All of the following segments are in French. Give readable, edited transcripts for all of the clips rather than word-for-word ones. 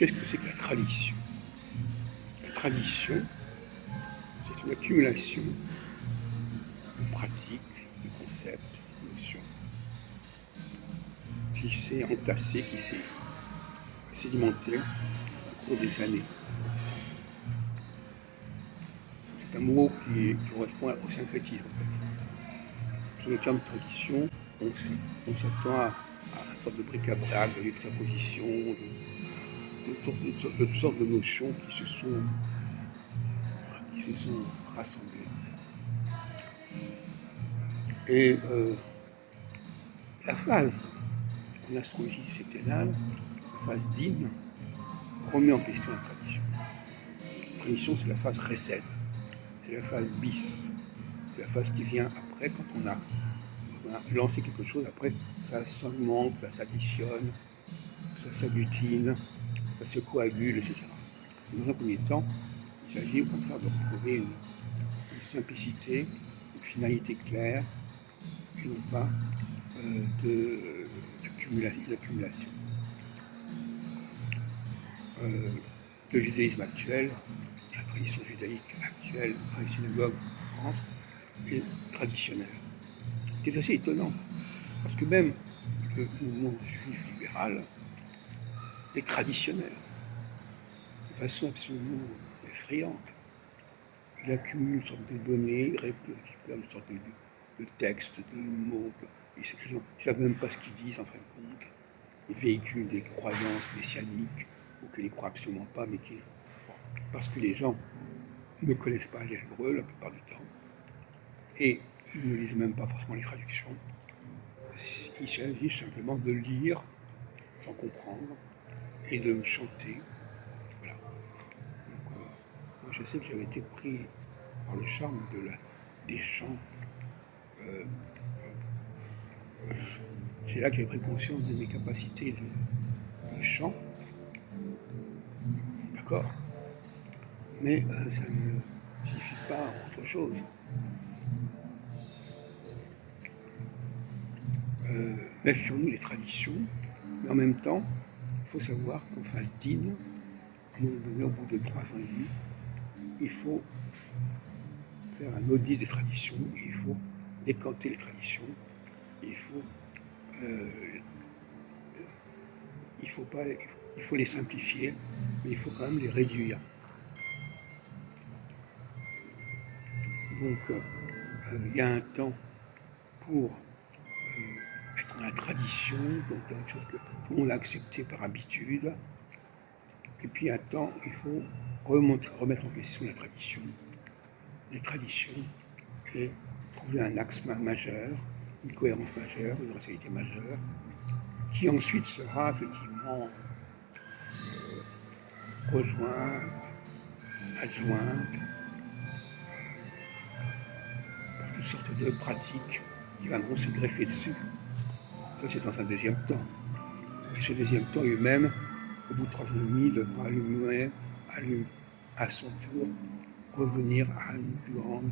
Qu'est-ce que c'est que la tradition? La tradition, c'est une accumulation de pratiques, de concepts, de notions qui s'est entassée, qui s'est sédimentée au cours des années. C'est un mot qui correspond au syncrétisme en fait. Sous le terme de tradition, on s'attend à une sorte de bric-à-brac, de juxtaposition, de toutes sortes de notions qui se sont rassemblées. Et la phase en astrologie septennale, la phase d'In, remet en question la tradition. La tradition, c'est la phase recède, c'est la phase bis, c'est la phase qui vient après quand on a lancé quelque chose, après ça s'augmente, ça s'additionne, ça s'agglutine, ça se coagule, etc. Dans un premier temps, il s'agit au contraire de retrouver une simplicité, une finalité claire, et non pas de l'accumulation. Le judaïsme actuel, la tradition judaïque actuelle dans les synagogues en France, est traditionnelle. C'est assez étonnant, parce que même le mouvement juif libéral est traditionnel, de façon absolument effrayante. Il accumule une sorte de données, il récupère une sorte de textes, de mots. Les gens ne savent même pas ce qu'ils disent en fin de compte. Ils véhiculent des croyances messianiques auxquelles ils ne croient absolument pas, mais parce que les gens ne connaissent pas l'hébreu la plupart du temps, et ils ne lisent même pas forcément les traductions. Il s'agit simplement de lire sans comprendre et de chanter. Voilà. Donc, moi je sais que j'avais été pris par le charme des chants. C'est là que j'ai pris conscience de mes capacités de chant. D'accord? Mais ça ne signifie pas autre chose. Méfions-nous des traditions, mais en même temps, il faut savoir qu'en phase d'In, à un moment donné, au bout de 3 ans et demi, il faut faire un audit des traditions, il faut décanter les traditions, il faut les simplifier, mais il faut quand même les réduire. Donc, il y a un temps pour être dans la tradition, donc dans quelque chose que tout le monde a accepté par habitude. Et puis un temps, il faut remettre en question la tradition, les traditions, et trouver un axe majeur, une cohérence majeure, une rationalité majeure, qui ensuite sera effectivement rejointe, adjointe, par toutes sortes de pratiques qui viendront se greffer dessus. Ça, c'est dans un deuxième temps. Et ce deuxième temps lui-même, au bout de 3 ans et demi, devra lui-même, à son tour, revenir à une plus grande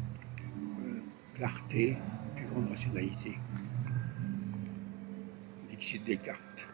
clarté, une plus grande rationalité. Dixit Descartes.